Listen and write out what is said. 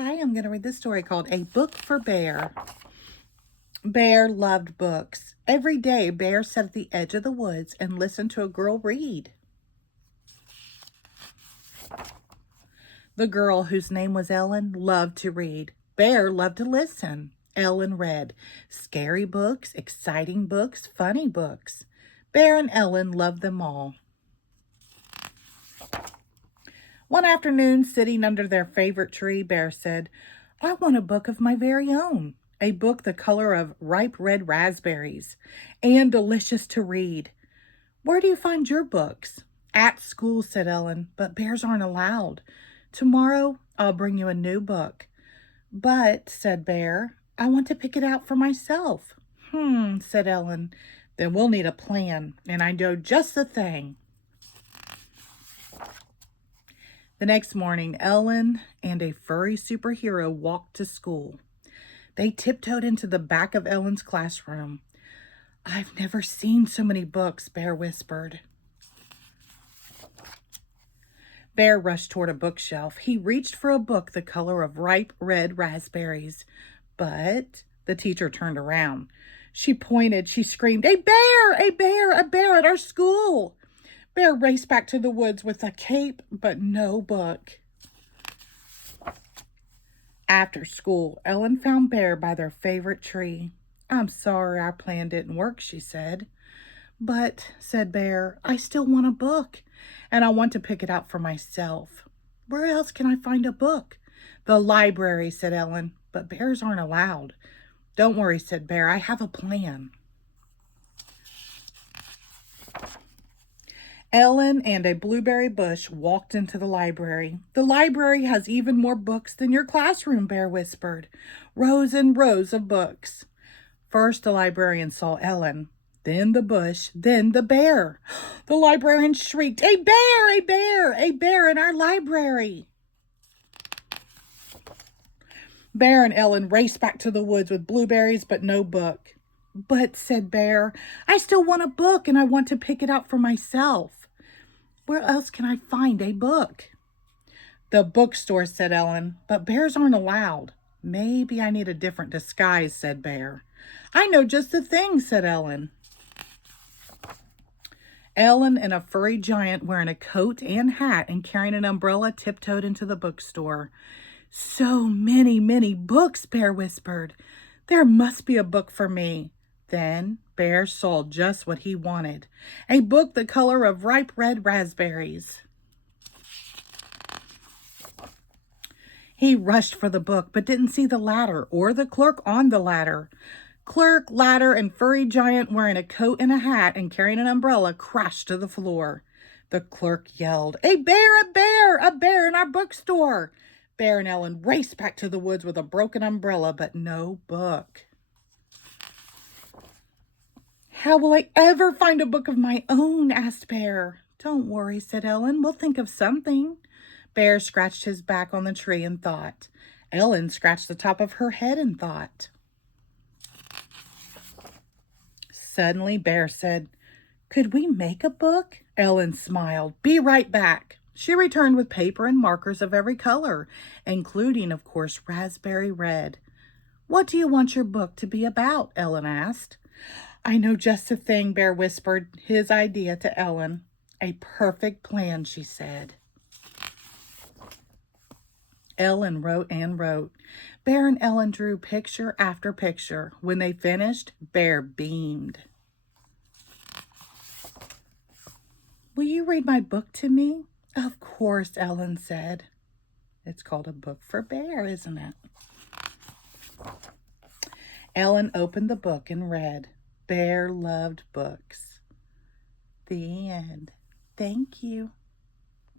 Hi, I'm going to read this story called A Book for Bear. Bear loved books. Every day, Bear sat at the edge of the woods and listened to a girl read. The girl, whose name was Ellen, loved to read. Bear loved to listen. Ellen read scary books, exciting books, funny books. Bear and Ellen loved them all. One afternoon, sitting under their favorite tree, Bear said, "I want a book of my very own, a book the color of ripe red raspberries and delicious to read. Where do you find your books?" "At school," said Ellen, "but bears aren't allowed. Tomorrow, I'll bring you a new book." "But," said Bear, "I want to pick it out for myself." Said Ellen, "then we'll need a plan, and I know just the thing." The next morning, Ellen and a furry superhero walked to school. They tiptoed into the back of Ellen's classroom. "I've never seen so many books," Bear whispered. Bear rushed toward a bookshelf. He reached for a book the color of ripe red raspberries. But the teacher turned around. She pointed. She screamed, "A bear! A bear! A bear at our school!" Bear raced back to the woods with a cape, but no book. After school, Ellen found Bear by their favorite tree. "I'm sorry our plan didn't work," she said. "But," said Bear, "I still want a book, and I want to pick it out for myself." "Where else can I find a book?" "The library," said Ellen, "but bears aren't allowed." "Don't worry," said Bear, "I have a plan." Ellen and a blueberry bush walked into the library. "The library has even more books than your classroom," Bear whispered. "Rows and rows of books." First, the librarian saw Ellen, then the bush, then the bear. The librarian shrieked, "A bear! A bear! A bear in our library!" Bear and Ellen raced back to the woods with blueberries but no book. "But," said Bear, "I still want a book and I want to pick it out for myself." "Where else can I find a book?" "The bookstore," said Ellen, "but bears aren't allowed." "Maybe I need a different disguise," said Bear. "I know just the thing," said Ellen. Ellen and a furry giant wearing a coat and hat and carrying an umbrella tiptoed into the bookstore. "So many, many books," Bear whispered. "There must be a book for me." Then Bear saw just what he wanted, a book the color of ripe red raspberries. He rushed for the book, but didn't see the ladder or the clerk on the ladder. Clerk, ladder, and furry giant wearing a coat and a hat and carrying an umbrella crashed to the floor. The clerk yelled, "A bear! A bear! A bear in our bookstore!" Bear and Ellen raced back to the woods with a broken umbrella, but no book. "How will I ever find a book of my own?" asked Bear. "Don't worry," said Ellen. "We'll think of something." Bear scratched his back on the tree and thought. Ellen scratched the top of her head and thought. Suddenly, Bear said, "Could we make a book?" Ellen smiled. "Be right back." She returned with paper and markers of every color, including, of course, raspberry red. "What do you want your book to be about?" Ellen asked. "I know just the thing," Bear whispered his idea to Ellen. "A perfect plan," she said. Ellen wrote and wrote. Bear and Ellen drew picture after picture. When they finished, Bear beamed. "Will you read my book to me?" "Of course," Ellen said. It's called A Book for Bear, isn't it? Ellen opened the book and read, "Bear loved books." The end. Thank you.